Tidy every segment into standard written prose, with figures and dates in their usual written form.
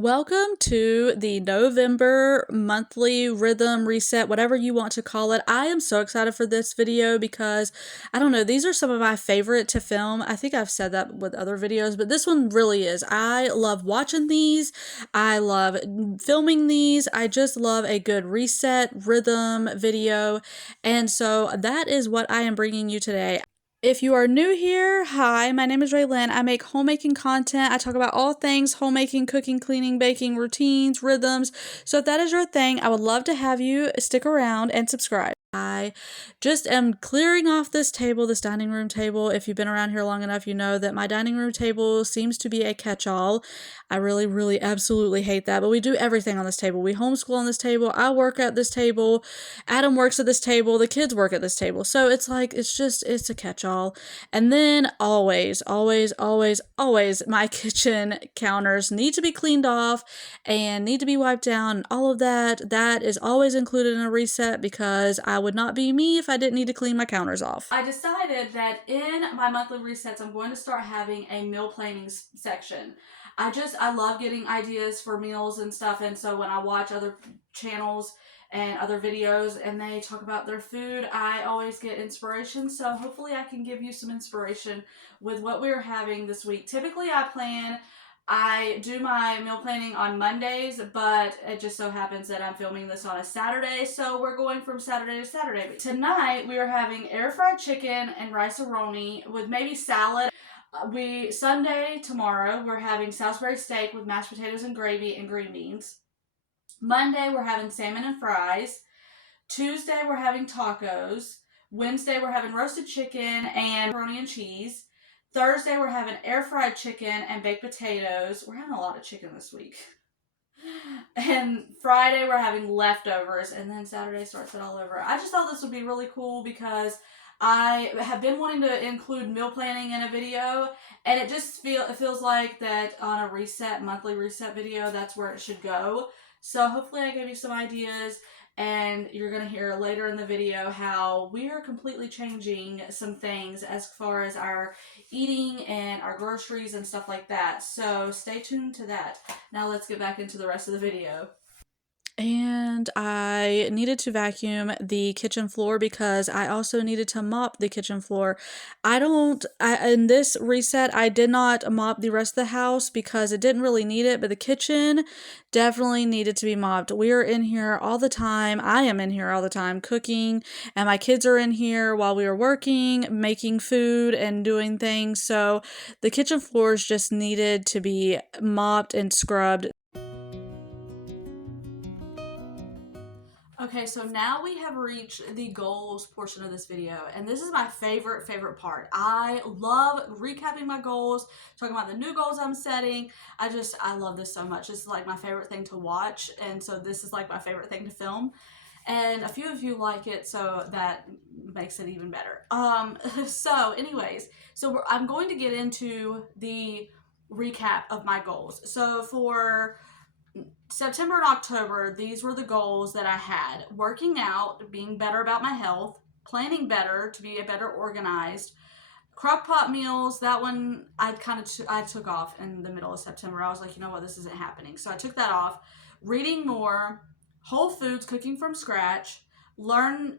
Welcome to the November monthly rhythm reset, whatever you want to call it. I am so excited for this video because I don't know, these are some of my favorite to film. I think I've said that with other videos, but this one really is. I love watching these. I love filming these. I just love a good reset rhythm video. And so that is what I am bringing you today. If you are new here, hi, my name is Raylynn. I make homemaking content. I talk about all things homemaking, cooking, cleaning, baking, routines, rhythms. So if that is your thing, I would love to have you stick around and subscribe. I just am clearing off this table, this dining room table. If you've been around here long enough, you know that my dining room table seems to be a catch-all. I really, absolutely hate that, but we do everything on this table. We homeschool on this table. I work at this table. Adam works at this table. The kids work at this table. So it's like, it's a catch-all. And then always, my kitchen counters need to be cleaned off and need to be wiped down and all of that. That is always included in a reset because I would not be me if I didn't need to clean my counters off. I decided that in my monthly resets, I'm going to start having a meal planning section. I love getting ideas for meals and stuff, and so when I watch other channels and other videos and they talk about their food, I always get inspiration. So hopefully I can give you some inspiration with what we're having this week. Typically I do my meal planning on Mondays, but it just so happens that I'm filming this on a Saturday, so we're going from Saturday to Saturday. But tonight we are having air fried chicken and rice-a-roni with maybe salad. Sunday, tomorrow, we're having Salisbury steak with mashed potatoes and gravy and green beans. Monday, we're having salmon and fries. Tuesday, we're having tacos. Wednesday, we're having roasted chicken and pepperoni and cheese. Thursday, we're having air fried chicken and baked potatoes. We're having a lot of chicken this week. And Friday, we're having leftovers. And then Saturday starts it all over. I just thought this would be really cool because I have been wanting to include meal planning in a video, and it feels like that on a monthly reset video, that's where it should go. So hopefully I gave you some ideas, and you're going to hear later in the video how we are completely changing some things as far as our eating and our groceries and stuff like that. So stay tuned to that. Now let's get back into the rest of the video. And I needed to vacuum the kitchen floor because I also needed to mop the kitchen floor. In this reset, I did not mop the rest of the house because it didn't really need it, but the kitchen definitely needed to be mopped. We are in here all the time. I am in here all the time cooking, and my kids are in here while we are working, making food and doing things. So the kitchen floors just needed to be mopped and scrubbed. Okay, so now we have reached the goals portion of this video, and this is my favorite part. I love recapping my goals, talking about the new goals I'm setting. I love this so much. This is like my favorite thing to watch, and so this is like my favorite thing to film. And a few of you like it, so that makes it even better. So anyways, I'm going to get into the recap of my goals. So for September and October, these were the goals that I had. Working out, being better about my health, planning better to be better organized. Crock pot meals, that one I took off in the middle of September. I was like, you know what, this isn't happening. So I took that off. Reading more, whole foods, cooking from scratch, learn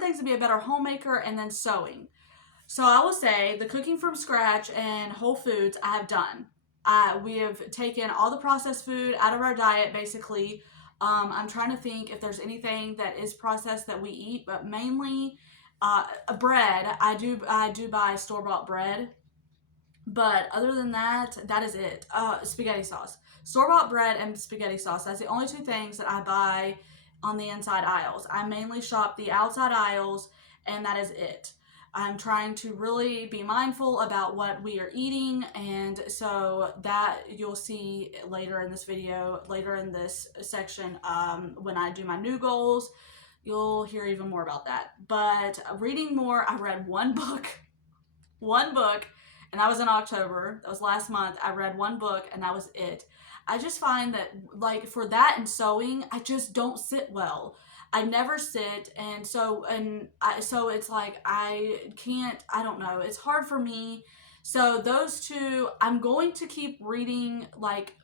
things to be a better homemaker, and then sewing. So I will say the cooking from scratch and whole foods I have done. We have taken all the processed food out of our diet, basically. I'm trying to think if there's anything that is processed that we eat, but mainly bread. I do buy store-bought bread, but other than that, that is it. Spaghetti sauce. Store-bought bread and spaghetti sauce. That's the only two things that I buy on the inside aisles. I mainly shop the outside aisles, and that is it. I'm trying to really be mindful about what we are eating, and so that you'll see later in this video, later in this section, when I do my new goals, you'll hear even more about that. But reading more, I read one book, and that was in October. That was last month. I read one book, and that was it. I just find that, like, for that and sewing, I just don't sit well. I never sit, and so it's like I don't know, it's hard for me. So those two, I'm going to keep reading, like,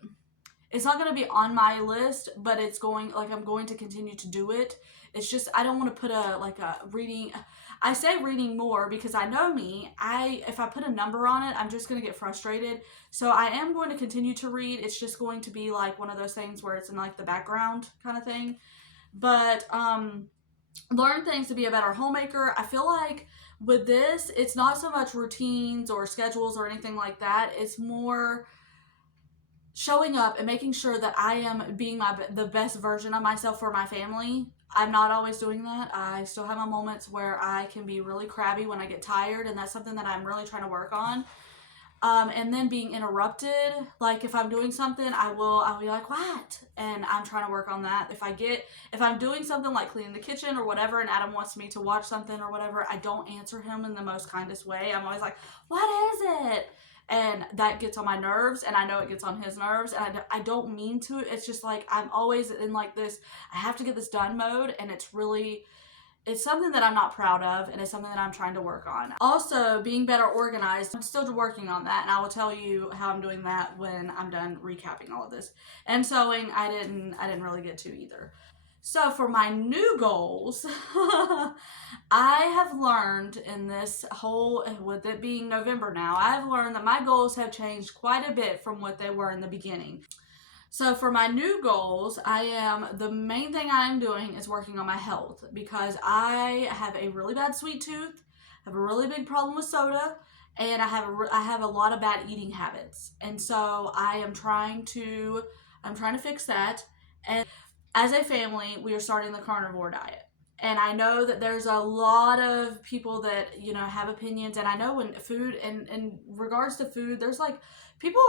it's not going to be on my list, but it's going, like, I'm going to continue to do it. It's just, I don't want to put a reading, I say reading more because I know me, if I put a number on it, I'm just going to get frustrated. So I am going to continue to read. It's just going to be like one of those things where it's in like the background kind of thing. But, learn things to be a better homemaker. I feel like with this, it's not so much routines or schedules or anything like that. It's more showing up and making sure that I am being the best version of myself for my family. I'm not always doing that. I still have my moments where I can be really crabby when I get tired, and that's something that I'm really trying to work on. And then being interrupted, like if I'm doing something, I'll be like, what? And I'm trying to work on that. If I'm doing something like cleaning the kitchen or whatever, and Adam wants me to watch something or whatever, I don't answer him in the most kindest way. I'm always like, what is it? And that gets on my nerves, and I know it gets on his nerves, and I don't mean to. It's just like, I'm always in like this, I have to get this done mode, and it's something that I'm not proud of, and it's something that I'm trying to work on. Also, being better organized, I'm still working on that, and I will tell you how I'm doing that when I'm done recapping all of this. And sewing, I didn't really get to either. So for my new goals, I have learned in this whole, with it being November now, I've learned that my goals have changed quite a bit from what they were in the beginning. So for my new goals, the main thing I'm doing is working on my health, because I have a really bad sweet tooth, I have a really big problem with soda, and I have a lot of bad eating habits. And so I'm trying to fix that. And as a family, we are starting the carnivore diet. And I know that there's a lot of people that, have opinions. And I know when food, and in regards to food, there's like, people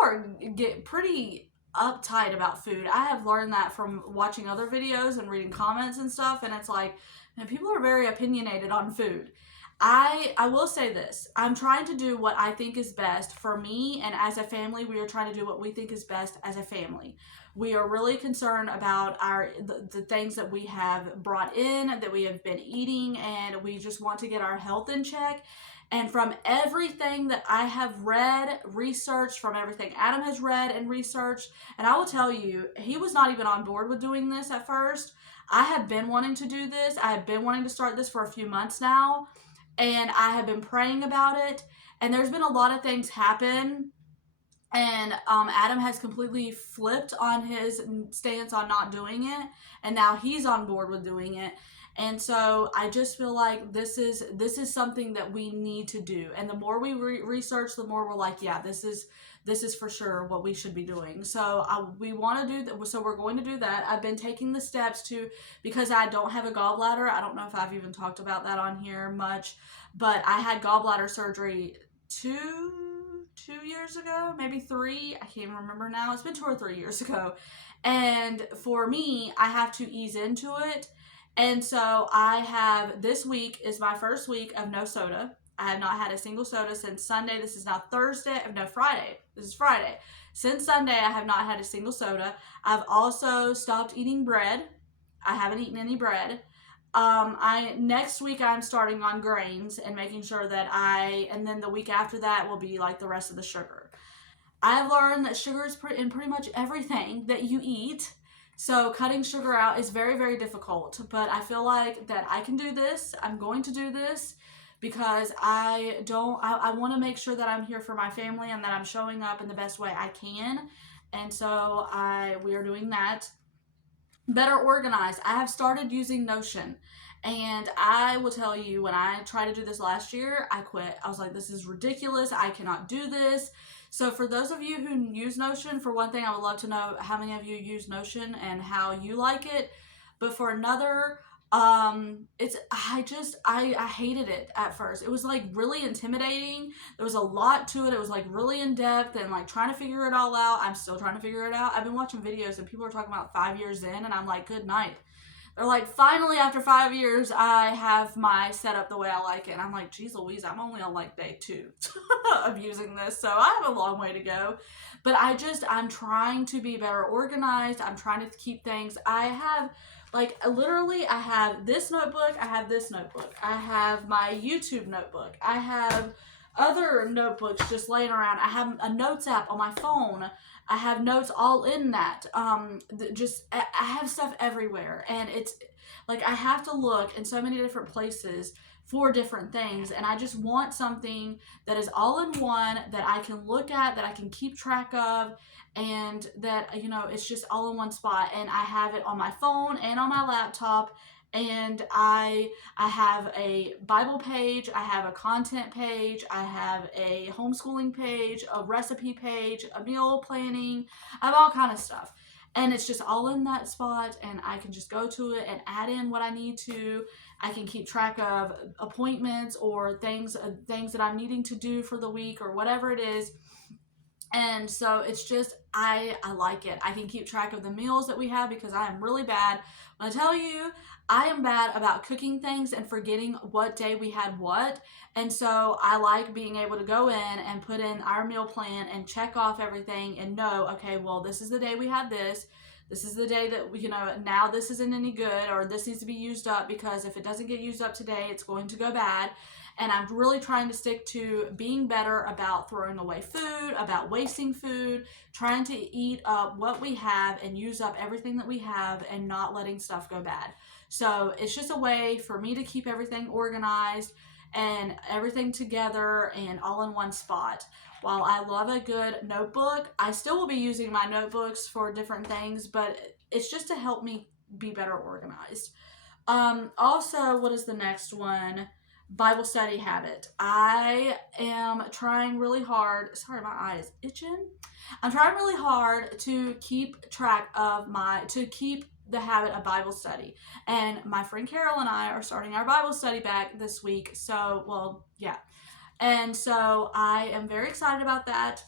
get pretty uptight about food. I have learned that from watching other videos and reading comments and stuff. And it's like, man, people are very opinionated on food. I will say this. I'm trying to do what I think is best for me, and as a family, we are trying to do what we think is best as a family. We are really concerned about the things that we have brought in, that we have been eating, and we just want to get our health in check. And from everything that I have read, researched, from everything Adam has read and researched, and I will tell you, he was not even on board with doing this at first. I have been wanting to do this. I have been wanting to start this for a few months now. And I have been praying about it, and there's been a lot of things happen, and Adam has completely flipped on his stance on not doing it, and now he's on board with doing it. And so I just feel like this is something that we need to do, and the more we research, the more we're like, yeah, this is for sure what we should be doing. So we want to do that. So we're going to do that. I've been taking the steps because I don't have a gallbladder. I don't know if I've even talked about that on here much, but I had gallbladder surgery two years ago, maybe 3. I can't remember now. It's been 2 or 3 years ago. And for me, I have to ease into it. And so this week is my first week of no soda. I have not had a single soda since Sunday. This is now Friday. This is Friday. Since Sunday, I have not had a single soda. I've also stopped eating bread. I haven't eaten any bread. Next week I'm starting on grains and making sure that and then the week after that will be like the rest of the sugar. I've learned that sugar is in pretty much everything that you eat. So cutting sugar out is very, very difficult, but I feel like that I can do this. I'm going to do this because I want to make sure that I'm here for my family and that I'm showing up in the best way I can. And so we are doing that. Better organized. I have started using Notion, and I will tell you, when I tried to do this last year, I quit. I was like, this is ridiculous. I cannot do this. So for those of you who use Notion, for one thing, I would love to know how many of you use Notion and how you like it. But for another, I hated it at first. It was like really intimidating. There was a lot to it. It was like really in depth and like trying to figure it all out. I'm still trying to figure it out. I've been watching videos and people are talking about 5 years in, and I'm like, good night. They're like, finally after 5 years, I have my setup the way I like it. And I'm like, geez Louise, I'm only on like day 2 of using this. So I have a long way to go. But I'm trying to be better organized. I'm trying to keep things. I have this notebook. I have this notebook. I have my YouTube notebook. I have other notebooks just laying around. I have a notes app on my phone. I have notes all in that. Just I have stuff everywhere, and it's like I have to look in so many different places for different things, and I just want something that is all in one, that I can look at, that I can keep track of, and that it's just all in one spot. And I have it on my phone and on my laptop, and I have a Bible page, I have a content page, I have a homeschooling page, a recipe page, a meal planning. I have all kind of stuff. And it's just all in that spot, and I can just go to it and add in what I need to. I can keep track of appointments or things that I'm needing to do for the week or whatever it is. And so it's just, I like it. I can keep track of the meals that we have, because I am really bad. When I tell you, I am bad about cooking things and forgetting what day we had what. And so I like being able to go in and put in our meal plan and check off everything and know, okay, well, this is the day we had this. This is the day that now this isn't any good, or this needs to be used up, because if it doesn't get used up today, it's going to go bad. And I'm really trying to stick to being better about throwing away food, about wasting food, trying to eat up what we have and use up everything that we have, and not letting stuff go bad. So it's just a way for me to keep everything organized and everything together and all in one spot. While I love a good notebook, I still will be using my notebooks for different things, but it's just to help me be better organized. Also, what is the next one? Bible study habit. I am trying really hard. Sorry, my eye is itching. I'm trying really hard to keep track of to keep the habit of Bible study. And my friend Carol and I are starting our Bible study back this week. So, well, yeah. And so I am very excited about that.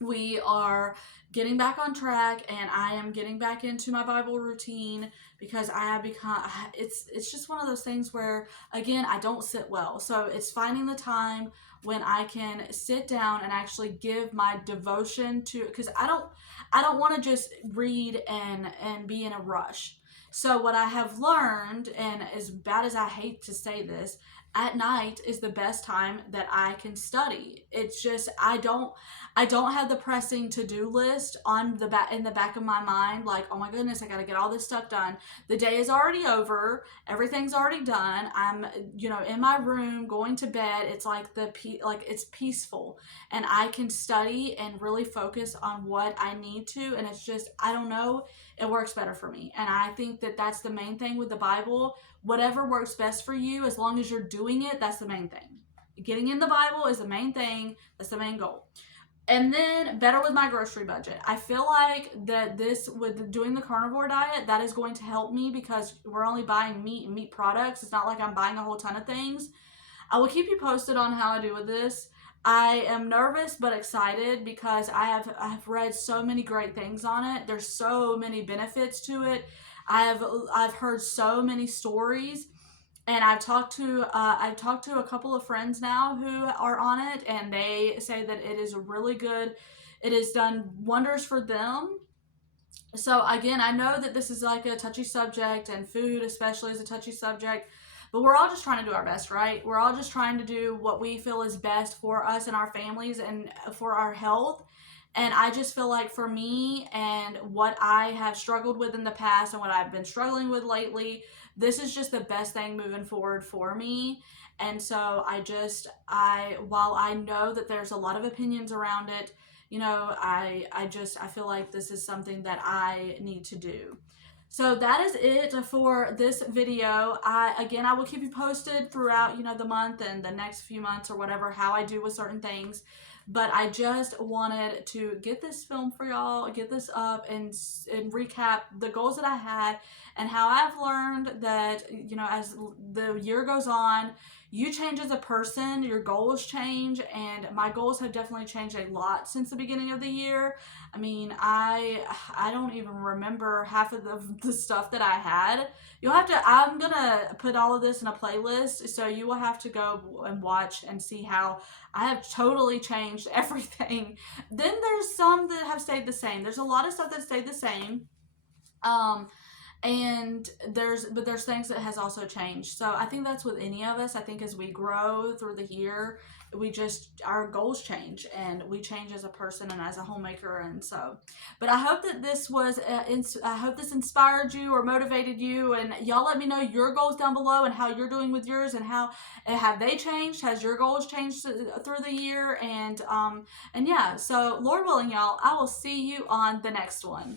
We are getting back on track, and I am getting back into my Bible routine, because I have become, it's just one of those things where, again, I don't sit well. So it's finding the time when I can sit down and actually give my devotion to, because I don't want to just read and be in a rush. So what I have learned, and as bad as I hate to say this, at night is the best time that I can study. It's just I don't have the pressing to-do list on in the back of my mind, like, oh my goodness, I got to get all this stuff done. The day is already over. Everything's already done. I'm in my room going to bed. It's like it's peaceful, and I can study and really focus on what I need to, and it's just, I don't know, it works better for me. And I think that that's the main thing with the Bible. Whatever works best for you, as long as you're doing it, that's the main thing. Getting in the Bible is the main thing. That's the main goal. And then better with my grocery budget. I feel like that with doing the carnivore diet, that is going to help me, because we're only buying meat and meat products. It's not like I'm buying a whole ton of things. I will keep you posted on how I do with this. I am nervous but excited, because I've read so many great things on it. There's so many benefits to it. I've heard so many stories, and I've talked to a couple of friends now who are on it, and they say that it is really good. It has done wonders for them. So again, I know that this is like a touchy subject, and food especially is a touchy subject, but we're all just trying to do our best, right? We're all just trying to do what we feel is best for us and our families and for our health. And I just feel like for me and what I have struggled with in the past and what I've been struggling with lately, this is just the best thing moving forward for me. And so while I know that there's a lot of opinions around it, I feel like this is something that I need to do. So that is it for this video. I will keep you posted throughout, the month and the next few months or whatever, how I do with certain things. But I just wanted to get this film for y'all, get this up, and recap the goals that I had and how I've learned that, as the year goes on, you change as a person, your goals change, and my goals have definitely changed a lot since the beginning of the year. I mean, I don't even remember half of the stuff that I had. I'm gonna put all of this in a playlist, so you will have to go and watch and see how I have totally changed everything. Then there's some that have stayed the same. There's a lot of stuff that stayed the same. but there's things that has also changed. So I think that's with any of us. I think as we grow through the year, our goals change, and we change as a person and as a homemaker. And so, but I hope that this was I hope this inspired you or motivated you, and y'all let me know your goals down below and how you're doing with yours, and how have they changed. Has your goals changed through the year? And yeah, so Lord willing, y'all, I will see you on the next one.